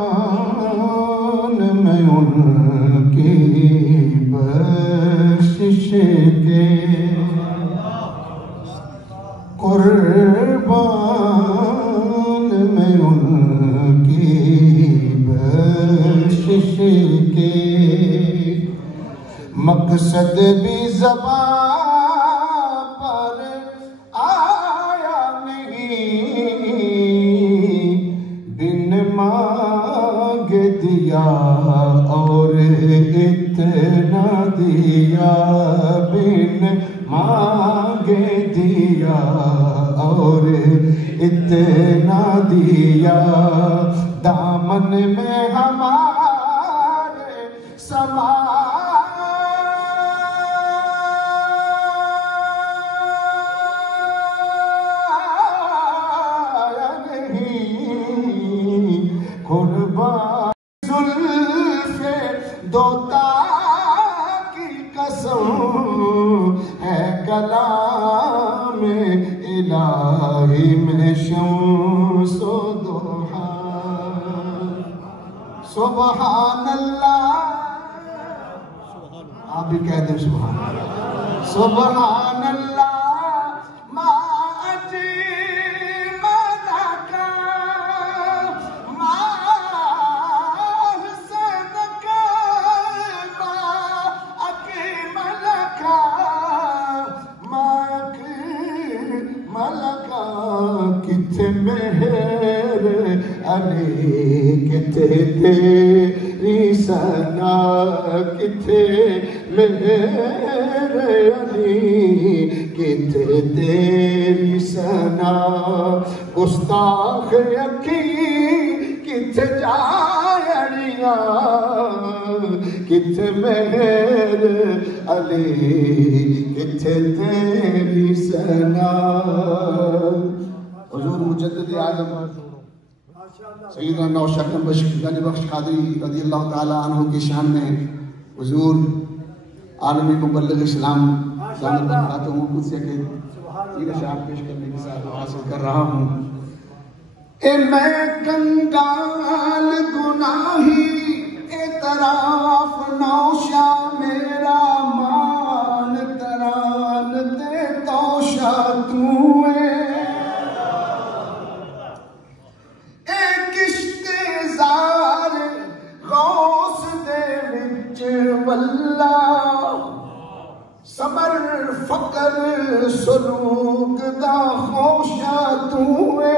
قربان میں ان کی بخشش کے، قربان میں ان کی بخشش کے، مقصد بھی زبان پر آیا نہیں، بن مانگ دیا اور اتنا دیا، بن مانگ دیا اور اتنا دیا، دامن میں ہمارے سمایا نہیں، قربان زلف دوتا کی قسم ہے، کلام الہی میں شمس و ضحا، سبحان اللہ، آپ بھی کہہ دیں سبحان اللہ، سبحان اللہ، ما عجیب لک، ما احسن لک، ما اکرم لک، ما اکرم لک، کتھے مہر علی، کتھے تیری ثنا، کتھے مہر علی، کتھے تیری ثنا، گستاخ اکھی کتھے جائڑیاں، کتھے مہر علی، کتھے تیری ثنا۔ حضور مجدد اعظم سیدنا نوشاد غنی بخش قادری رضی اللہ تعالیٰ عنہ کی شان میں حضور عالمی مبلغ اسلام دامت برکاتہ قدسیہ کے تین اشعار پیش کرنے کی ساتھ حاصل کر رہا ہوں۔ اے میں کنگال گناہی اعتراف نوشا میرا مان تران دے توشا تو اے واللہ صبر فقر سلوک دا خوشا تو اے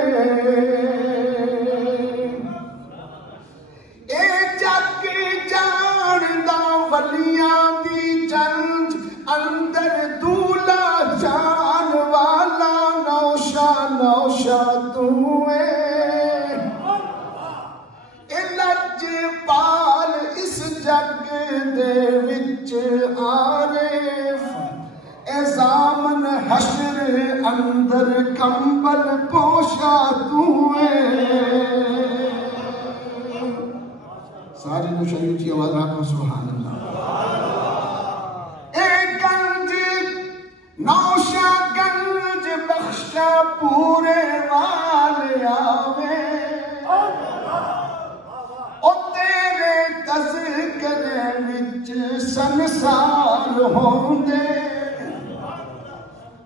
جگ جان دا ولیاں دی جنج اندر دولا جان والا نوشا نوشا تو اے لج پال اس جگ دے وچ عارف، اے زامن حشر اندر کمبل پوشا تو اے۔ ساری نشانی کی آواز آپ کو سبحان اللہ۔ اے گنج نوشا گنج بخشا پورے والے آوے، تذکرے وچ سنسار ہوندے،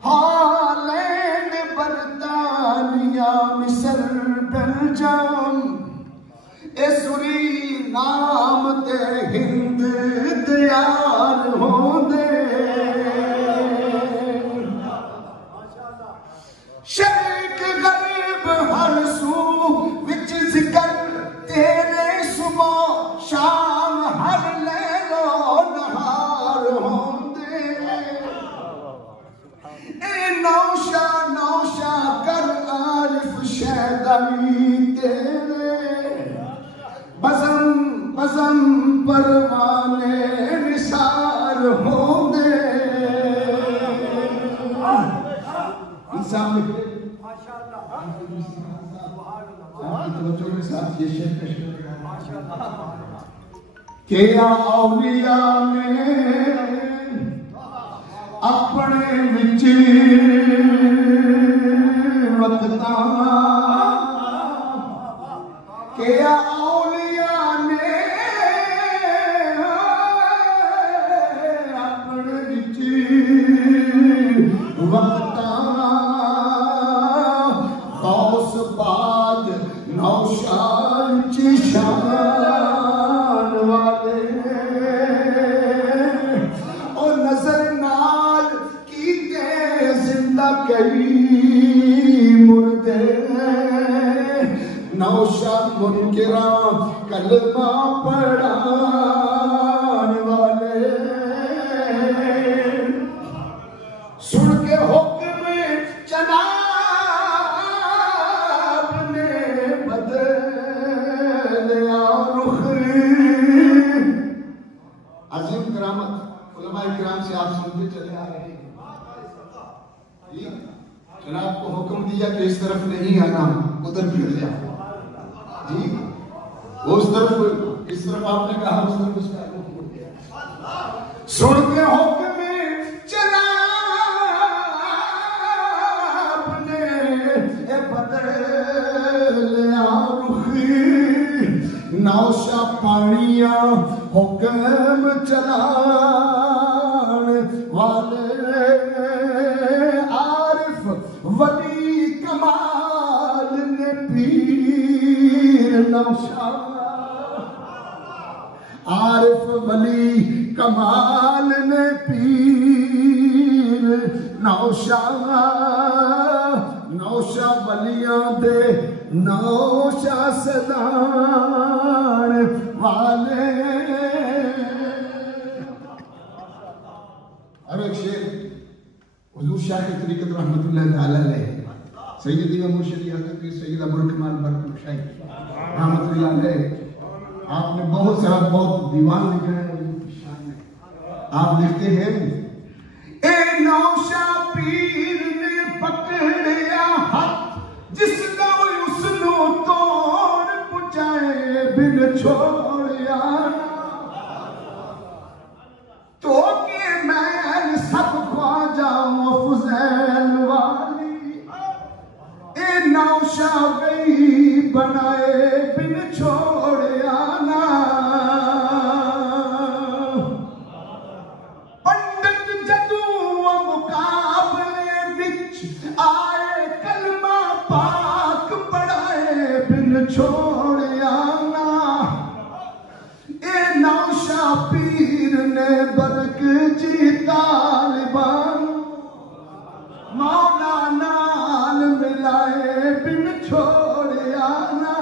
ہالینڈ برطانیہ مصر بلجم، اے سوری نام تے ہند دیار ہوندے، شرق غرب ہر سو وچ ذکر تیرے صبح شام ہر لیل و نہار ہوندے، اے نوشا نوشا کر عارف شیدائی تیرے، بزم بزم پر پروانے نثار ہوں گے انسان توجہ کے ساتھ یہ شعر پیش کرے کیا اولیاء نے اپنے وچ وقتاں کیا اولیاء نے اپنے وچ وقتاں غوث بعد نوشان چشان والے اور نظر نال کیتے زندہ کئی مردے نوشان منکران کلمہ پڑھان والے سن کے حکم جناب نے بدلیا رخ عظیم کرامت علماء کرام سے آپ سنتے چلے آ رہے ہیں جناب کو حکم دیا کہ اس طرف نہیں آنا ادھر پھر جا جی وہ اس طرف آپ نے کہا اس طرف اس کا حکم ہو گیا سن کے حکم جناب نے بدلیا رخ نوشا پانیاں حکم چلان والے عارف ولی کمال نے پیر نوشا عارف ولی کمال نے پیر نوشا نوشا ولیاں دے نوشا سدان والے اب ایک شعر حضور شاہ کی طریقت رحمت اللہ تعالیٰ علیہ سیدی و مرشدی حضرت سید ابو الکمال برکت شاہی رحمت اللہ علیہ آپ نے بہت سارا بہت دیوان لکھا ہے آپ لکھتے ہیں اے نوشا پیر نے پکڑیا ہاتھ جس نو اس نو توڑ پچائے بن چھوڑیا تو کہ میں سب خواجہ فضیل والی اے نوشا گئی بنائے بن چھوڑیا نا پنڈت جدو مقابلے وچ آئے کلمہ پاک پڑھائے بن چھوڑیا نا اے نوشا پیر نے برک جی طالبان مولا نال ملائے بن چھوڑیا نا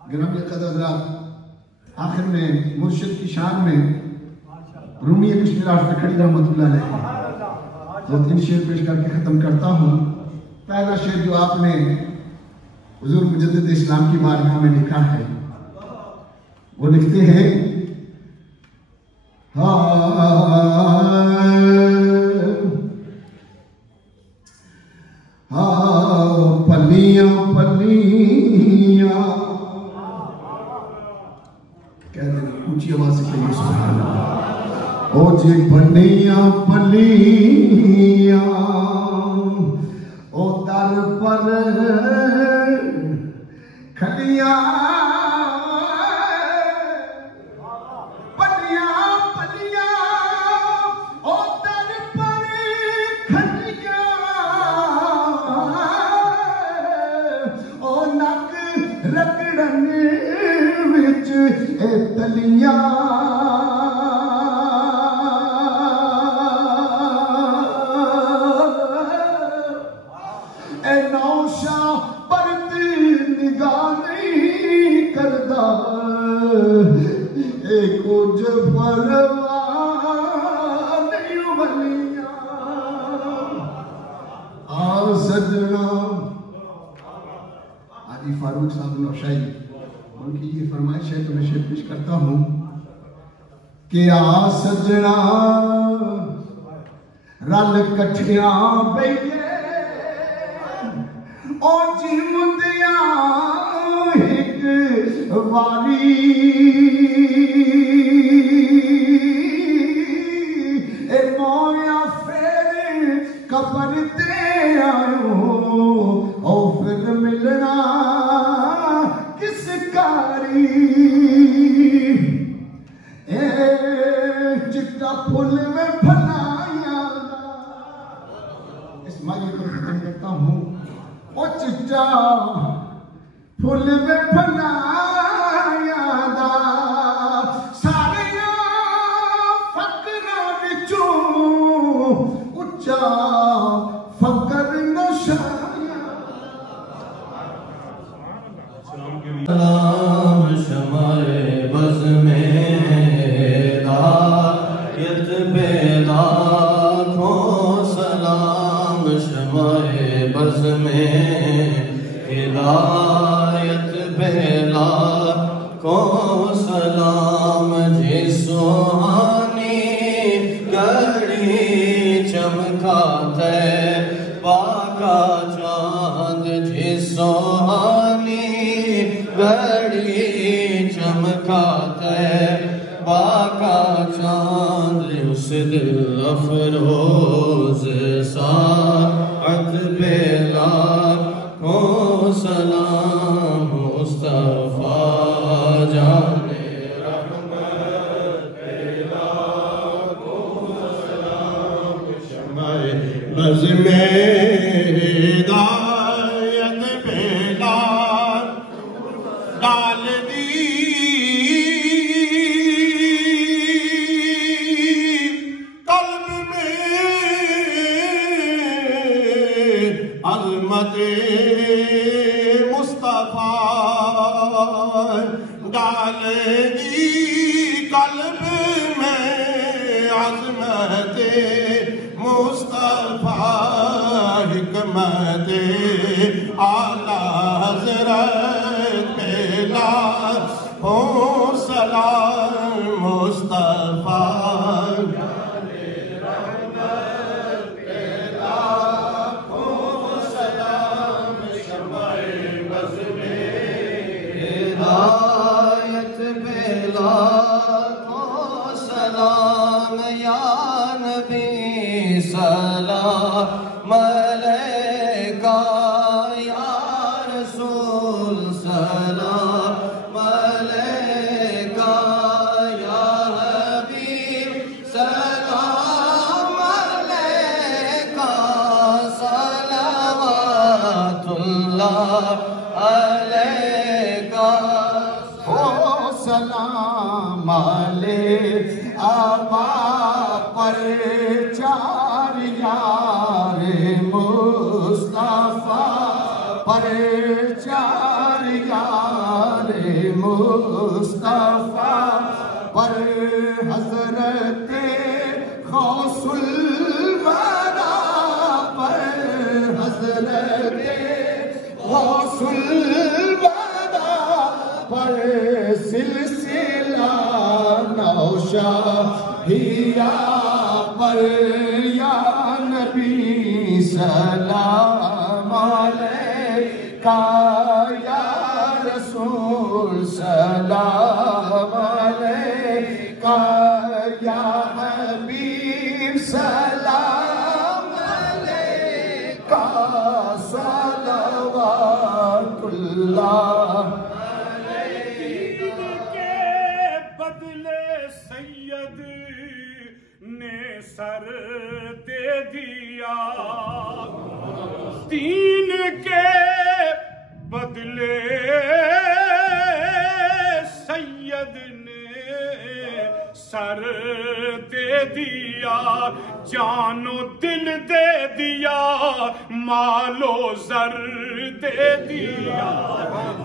گرامی قدر حضرات آخر میں مرشد کی شان میں رومی بسم اللہ فکری رحمت اللہ علیہ دو تین شعر پیش کر کے ختم کرتا ہوں پہلا شعر جو آپ نے حضور مجدد اسلام کی بارگاہ میں لکھا ہے وہ لکھتے ہیں پلیاں پلیاں کہہ دیں اونچی آواز سے کہیے سبحان اللہ او جی پلیاں پلیاں او در پر کھلیاں پلیاں پلیاں او در پر کھلیاں او نک رگڑن وچ اے تلیاں اے نوشا پرت نگاہ نہیں کردا اے کچھ پرواہ نہیں ولیاں آ سجنا حاجی فاروق صاحب نوشائی، ان کی یہ فرمائش ہے تو میں شعر پیش کرتا ہوں کہ آ سجنا رل کٹھیاں بئیے او جی مندیاں ایک واری اے مویا پھر قبر تے آئو او پھر ملنا کس کاری اے چٹا پھول میں پھلایا اس مائی کو ختم کرتا ہوں او چٹا پھول میں پھلایا دا سارے فقراں وچوں اچا فقر نشایا سلام شمع بز میں ہدایت پہ لاکھوں سلام شمع بز میں ہدایت پہ لاکھوں سلام جی سہانی گھڑی چمکاتے پاکا چاند جی سہانی گھڑی چمکاتے پاکا چاند اس دل افروز ساعت پہ لاکھوں سلام مصطفیٰ جان رحمت پہ لاکھوں سلام شمع بز میں ہدایت پہ ڈال دی قلب میں عظمت مصطفیٰ ڈال دی قلب میں عظمت مصطفیٰ حکمت اعلیٰ حضرت پہ لاکھوں سلام مصطفیٰ رحمت پہ لاکھوں سلام شمع بز میں ہدایت پہ لاکھوں سلام یا نبی سلام علیکہ یا رسول سلام علیکہ یا حبیب سلام علیکہ صلوات اللہ علیکہ ہو سلام علیہ آبا پر چار یار مصطفیٰ پر چار یار مصطفیٰ پر حضرت غوث الورا پر حضرت غوث الورا پر سلسلہ نوشاہیہ پر یا نبی سلام علیکہ یا رسول سلام علیکہ یا حبیب سلام علیکہ صلوات اللہ سر دے دیا دین کے بدلے سید نے سر دے دیا جان و دل دے دیا مال و زر دے دیا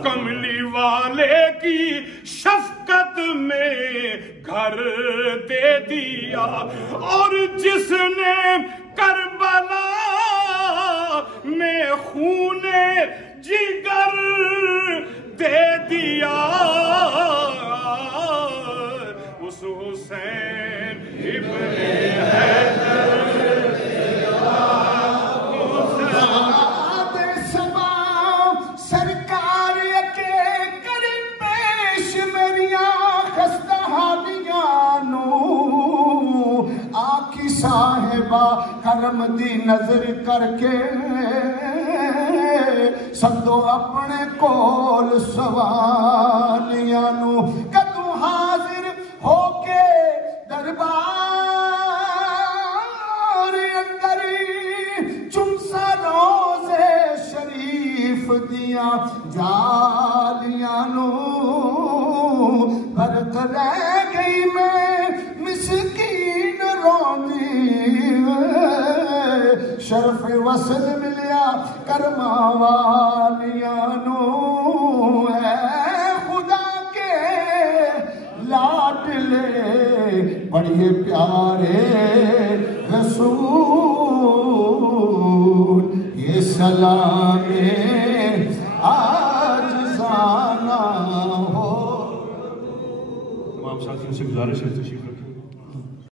کملی والے کی شفقت میں گھر دے دیا اور جس نے کربلا میں خون جگر کرم دی نظر کر کے سدو اپنے کول سوالیاں نو کدو حاضر ہو کے دربار اندری چمسا روزے شریف دیاں جالیاں نو برت رہ گئی میں مسکین روندی شرف وصل ملیا کرما والیاں نو اے خدا کے لاڈلے بڑے پیارے رسول یہ سلام آجزانہ ہو. تمام ساتھیوں سے گزارش ہے تشریف رکھیں.